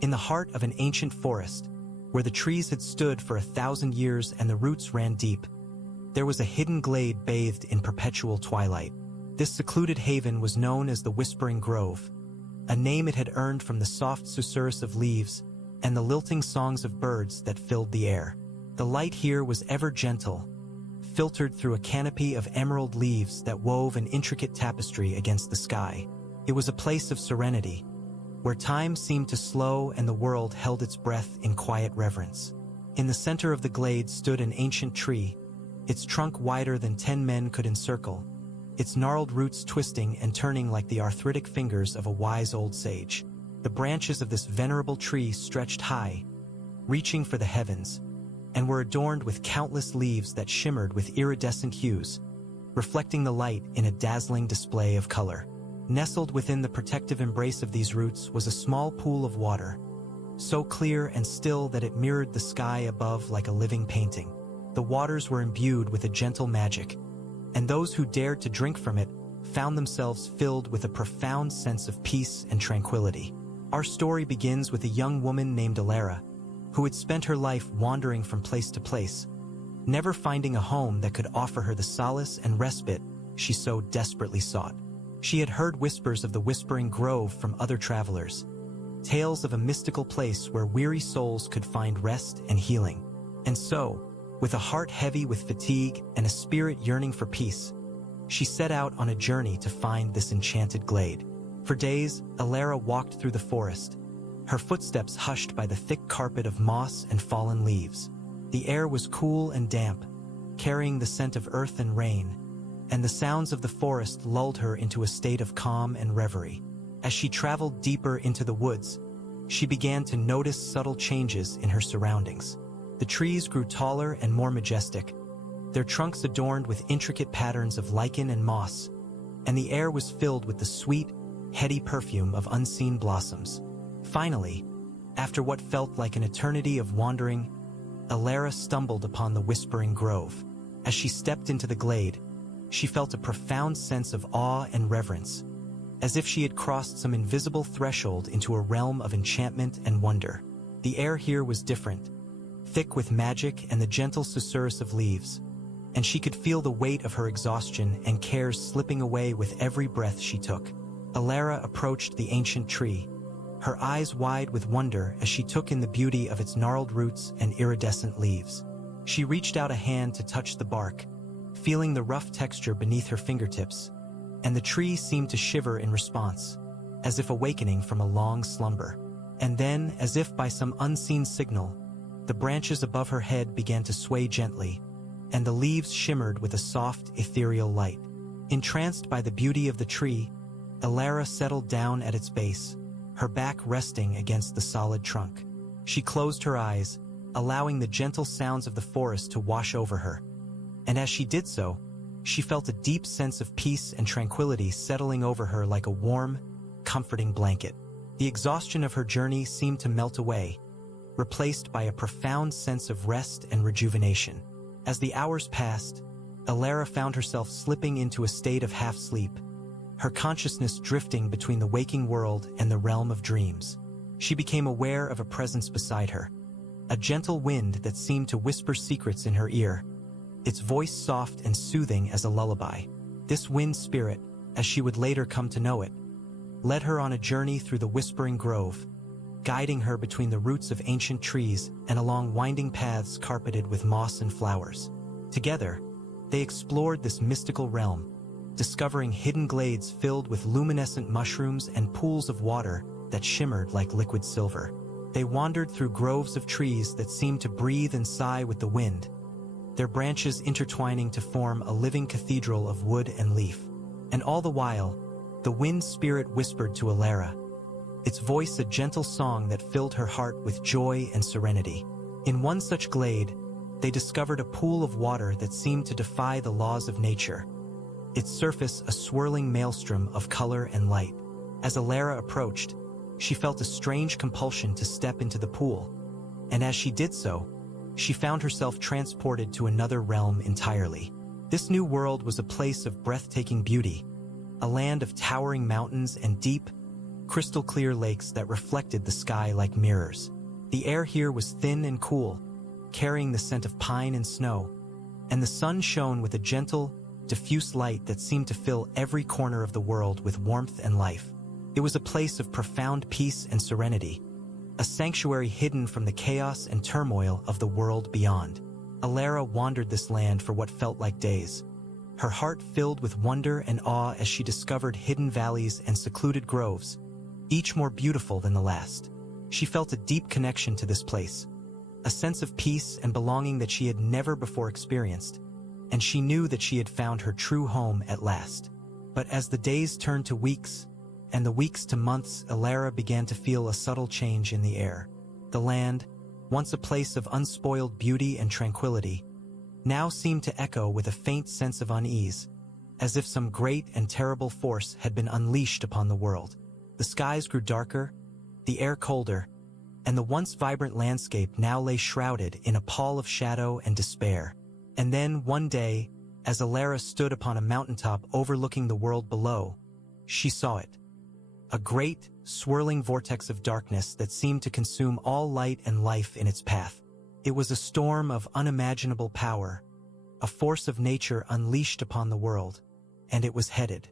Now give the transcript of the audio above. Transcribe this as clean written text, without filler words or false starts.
In the heart of an ancient forest, where the trees had stood for 1,000 years and the roots ran deep, there was a hidden glade bathed in perpetual twilight. This secluded haven was known as the Whispering Grove, a name it had earned from the soft susurrus of leaves and the lilting songs of birds that filled the air. The light here was ever gentle, filtered through a canopy of emerald leaves that wove an intricate tapestry against the sky. It was a place of serenity, where time seemed to slow and the world held its breath in quiet reverence. In the center of the glade stood an ancient tree, its trunk wider than 10 men could encircle, its gnarled roots twisting and turning like the arthritic fingers of a wise old sage. The branches of this venerable tree stretched high, reaching for the heavens, and were adorned with countless leaves that shimmered with iridescent hues, reflecting the light in a dazzling display of color. Nestled within the protective embrace of these roots was a small pool of water, so clear and still that it mirrored the sky above like a living painting. The waters were imbued with a gentle magic, and those who dared to drink from it found themselves filled with a profound sense of peace and tranquility. Our story begins with a young woman named Alara, who had spent her life wandering from place to place, never finding a home that could offer her the solace and respite she so desperately sought. She had heard whispers of the Whispering Grove from other travelers, tales of a mystical place where weary souls could find rest and healing. And so, with a heart heavy with fatigue and a spirit yearning for peace, she set out on a journey to find this enchanted glade. For days, Alara walked through the forest, her footsteps hushed by the thick carpet of moss and fallen leaves. The air was cool and damp, carrying the scent of earth and rain, and the sounds of the forest lulled her into a state of calm and reverie. As she traveled deeper into the woods, she began to notice subtle changes in her surroundings. The trees grew taller and more majestic, their trunks adorned with intricate patterns of lichen and moss, and the air was filled with the sweet, heady perfume of unseen blossoms. Finally, after what felt like an eternity of wandering, Alara stumbled upon the Whispering Grove. As she stepped into the glade, she felt a profound sense of awe and reverence, as if she had crossed some invisible threshold into a realm of enchantment and wonder. The air here was different, thick with magic and the gentle susurrus of leaves, and she could feel the weight of her exhaustion and cares slipping away with every breath she took. Alara approached the ancient tree, her eyes wide with wonder as she took in the beauty of its gnarled roots and iridescent leaves. She reached out a hand to touch the bark, feeling the rough texture beneath her fingertips, and the tree seemed to shiver in response, as if awakening from a long slumber. And then, as if by some unseen signal, the branches above her head began to sway gently, and the leaves shimmered with a soft, ethereal light. Entranced by the beauty of the tree, Alara settled down at its base, her back resting against the solid trunk. She closed her eyes, allowing the gentle sounds of the forest to wash over her. And as she did so, she felt a deep sense of peace and tranquility settling over her like a warm, comforting blanket. The exhaustion of her journey seemed to melt away, replaced by a profound sense of rest and rejuvenation. As the hours passed, Alara found herself slipping into a state of half-sleep, her consciousness drifting between the waking world and the realm of dreams. She became aware of a presence beside her, a gentle wind that seemed to whisper secrets in her ear, its voice soft and soothing as a lullaby. This wind spirit, as she would later come to know it, led her on a journey through the Whispering Grove, guiding her between the roots of ancient trees and along winding paths carpeted with moss and flowers. Together, they explored this mystical realm, discovering hidden glades filled with luminescent mushrooms and pools of water that shimmered like liquid silver. They wandered through groves of trees that seemed to breathe and sigh with the wind, their branches intertwining to form a living cathedral of wood and leaf. And all the while, the wind spirit whispered to Alara, its voice a gentle song that filled her heart with joy and serenity. In one such glade, they discovered a pool of water that seemed to defy the laws of nature, its surface a swirling maelstrom of color and light. As Alara approached, she felt a strange compulsion to step into the pool, and as she did so, she found herself transported to another realm entirely. This new world was a place of breathtaking beauty, a land of towering mountains and deep, crystal-clear lakes that reflected the sky like mirrors. The air here was thin and cool, carrying the scent of pine and snow, and the sun shone with a gentle, diffuse light that seemed to fill every corner of the world with warmth and life. It was a place of profound peace and serenity, a sanctuary hidden from the chaos and turmoil of the world beyond. Alara wandered this land for what felt like days, her heart filled with wonder and awe as she discovered hidden valleys and secluded groves, each more beautiful than the last. She felt a deep connection to this place, a sense of peace and belonging that she had never before experienced, and she knew that she had found her true home at last. But as the days turned to weeks, and the weeks to months, Alara began to feel a subtle change in the air. The land, once a place of unspoiled beauty and tranquility, now seemed to echo with a faint sense of unease, as if some great and terrible force had been unleashed upon the world. The skies grew darker, the air colder, and the once vibrant landscape now lay shrouded in a pall of shadow and despair. And then, one day, as Alara stood upon a mountaintop overlooking the world below, she saw it. A great, swirling vortex of darkness that seemed to consume all light and life in its path. It was a storm of unimaginable power, a force of nature unleashed upon the world, and it was headed